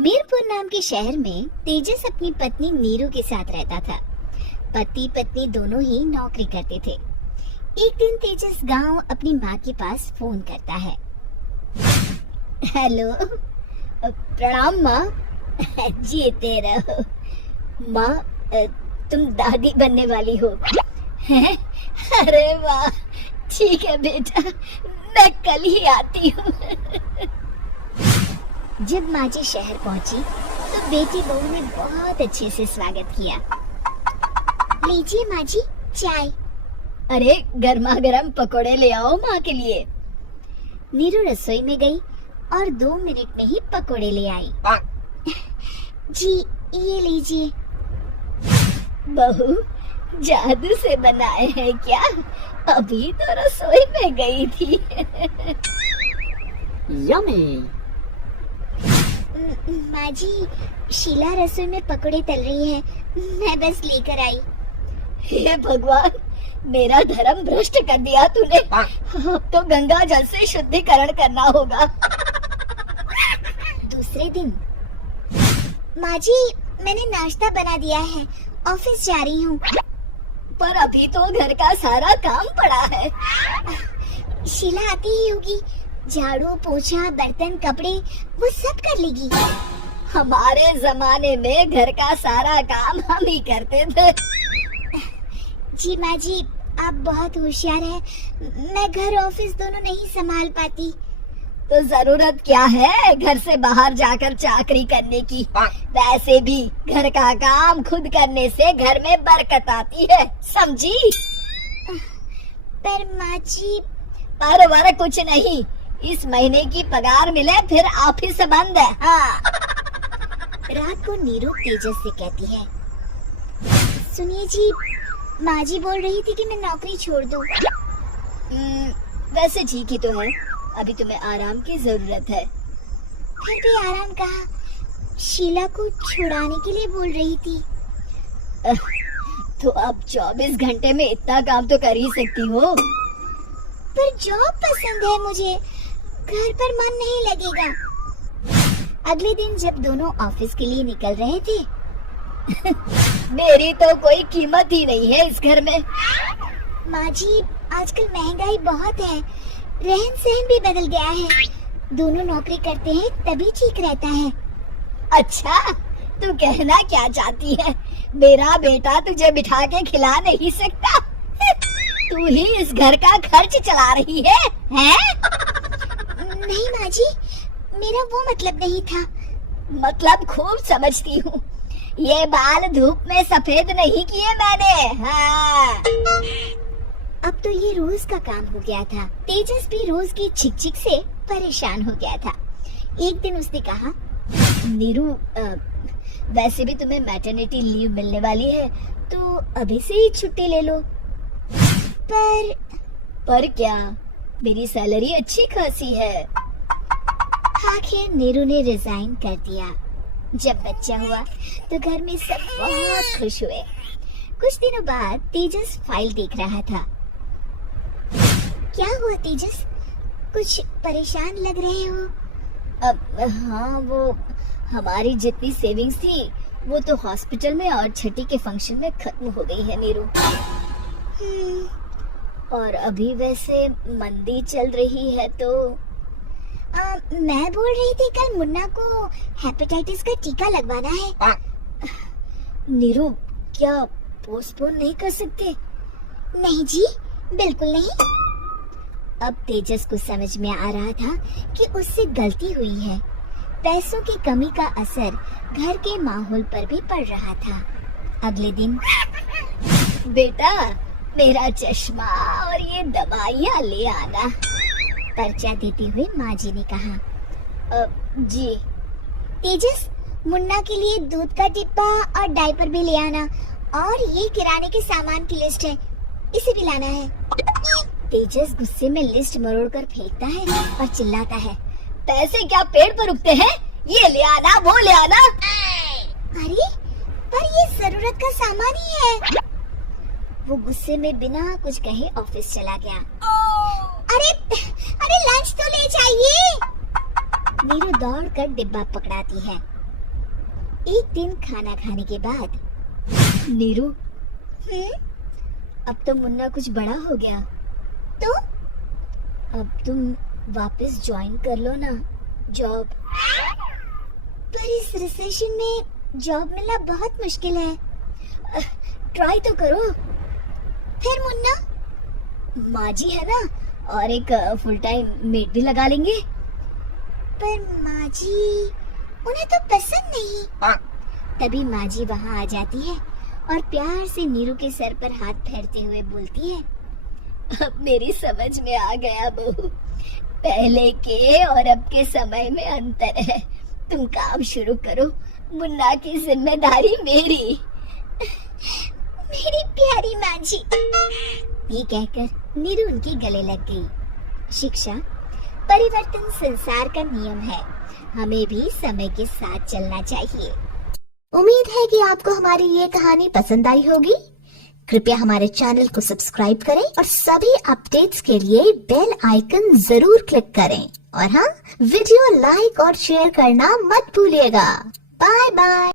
मीरपुर नाम के शहर में तेजस अपनी पत्नी नीरू के साथ रहता था। पति पत्नी दोनों ही नौकरी करते थे। एक दिन तेजस गांव अपनी माँ के पास फोन करता है। हेलो, प्रणाम माँ। जीते रहो माँ, तुम दादी बनने वाली हो हैं? अरे वाह, ठीक है बेटा, मैं कल ही आती हूँ। जब माँ जी शहर पहुंची तो बेटी बहू ने बहुत अच्छे से स्वागत किया। लीजिए माँ जी चाय। अरे गर्मा गर्म पकोड़े ले आओ माँ के लिए। नीरू रसोई में गई और 2 मिनट में ही पकोड़े ले आई। जी ये लीजिए। बहू जादू से बनाए हैं क्या? अभी तो रसोई में गई थी। यम्मी। माँ जी, शीला रसोई में पकोड़े तल रही है, मैं बस लेकर आई। हे भगवान, मेरा धर्म भ्रष्ट कर दिया तूने। अब तो गंगा जल से शुद्धिकरण करना होगा। दूसरे दिन, माँ जी मैंने नाश्ता बना दिया है, ऑफिस जा रही हूँ। पर अभी तो घर का सारा काम पड़ा है। शीला आती ही होगी, झाड़ू पोछा बर्तन कपड़े वो सब कर लेगी। हमारे जमाने में घर का सारा काम हम ही करते थे। जी माँ जी, आप बहुत होशियार हैं, मैं घर ऑफिस दोनों नहीं संभाल पाती। तो जरूरत क्या है घर से बाहर जाकर चाकरी करने की? वैसे भी घर का काम खुद करने से घर में बरकत आती है, समझी? पर माँ जी, पर वर कुछ नहीं, इस महीने की पगार मिले फिर ऑफिस बंद है। हाँ। रात को नीरू तेजस से कहती है, सुनिए जी, माँ जी बोल रही थी कि मैं नौकरी छोड़ दूं। वैसे ठीक ही तो है, अभी तुम्हें आराम की जरूरत है। फिर भी आराम कहाँ, शीला को छुड़ाने के लिए बोल रही थी। तो अब 24 घंटे में इतना काम तो कर ही सकती हो। पर जॉब पसंद है मुझे, घर पर मन नहीं लगेगा। अगले दिन जब दोनों ऑफिस के लिए निकल रहे थे, मेरी तो कोई कीमत ही नहीं है इस घर में। माँ जी, आजकल महंगाई बहुत है, रहन सहन भी बदल गया है। दोनों नौकरी करते हैं तभी ठीक रहता है। अच्छा, तू कहना क्या चाहती है? मेरा बेटा तुझे बिठा के खिला नहीं सकता? तू ही इस घर का खर्च चला रही है, हैं? नहीं माँ जी, मेरा वो मतलब नहीं था। मतलब खूब समझती हूँ, ये बाल धूप में सफेद नहीं किए मैंने। हाँ। अब तो ये रोज का काम हो गया था। तेजस भी रोज की चिक चिक से परेशान हो गया था। एक दिन उसने कहा, नीरू, वैसे भी तुम्हें मैटरनिटी लीव मिलने वाली है, तो अभी से ही छुट्टी ले लो। पर क्या, मेरी सैलरी अच्छी खासी है। आखिर नीरू ने रिजाइन कर दिया। जब बच्चा हुआ तो घर में सब बहुत खुश हुए। कुछ दिनों बाद तेजस फाइल देख रहा था। क्या हुआ तेजस, कुछ परेशान लग रहे हो? हाँ, वो हमारी जितनी सेविंग्स थी वो तो हॉस्पिटल में और छठी के फंक्शन में खत्म हो गई है नीरू। और अभी वैसे मंदी चल रही है तो मैं बोल रही थी कल मुन्ना को हेपेटाइटिस का टीका लगवाना है। नीरू, क्या पोस्टपोन नहीं कर सकते? नहीं जी, बिल्कुल नहीं। अब तेजस को समझ में आ रहा था कि उससे गलती हुई है। पैसों की कमी का असर घर के माहौल पर भी पड़ रहा था। अगले दिन, बेटा मेरा चश्मा और ये दवाइयाँ ले आना, पर्चा देते हुए माँ जी ने कहा। जी। तेजस, मुन्ना के लिए दूध का डिब्बा और डायपर भी ले आना, और ये किराने के सामान की लिस्ट है, इसे भी लाना है। तेजस गुस्से में लिस्ट मरोड़कर फेंकता है और चिल्लाता है, पैसे क्या पेड़ पर उगते हैं? ये ले आना, वो ले आना। अरे, पर ये जरूरत का सामान ही है। वो गुस्से में बिना कुछ कहे ऑफिस चला गया। अरे लंच तो ले जाइए। नीरू दौड़ कर डिब्बा पकड़ाती है एक दिन खाना खाने के बाद, नीरू, अब तो मुन्ना कुछ बड़ा हो गया, तो अब तुम वापस ज्वाइन कर लो ना जॉब। पर इस रिसेशन में जॉब मिलना बहुत मुश्किल है, ट्राई तो करो। फिर मुन्ना, माँ जी है ना, और एक फुल टाइम मेड भी लगा लेंगे। पर माँ जी, उन्हें तो पसंद नहीं। तभी माँ जी वहाँ आ जाती है और प्यार से नीरू के सर पर हाथ फेरते हुए बोलती है, अब मेरी समझ में आ गया बहू, पहले के और अब के समय में अंतर है। तुम काम शुरू करो, मुन्ना की जिम्मेदारी मेरी। मेरी प्यारी माँ जी। ये कहकर नीरू उनके गले लग गई। शिक्षा, परिवर्तन संसार का नियम है, हमें भी समय के साथ चलना चाहिए। उम्मीद है कि आपको हमारी ये कहानी पसंद आई होगी। कृपया हमारे चैनल को सब्सक्राइब करें और सभी अपडेट्स के लिए बेल आइकन जरूर क्लिक करें। और हाँ, वीडियो लाइक और शेयर करना मत भूलिएगा। Bye bye.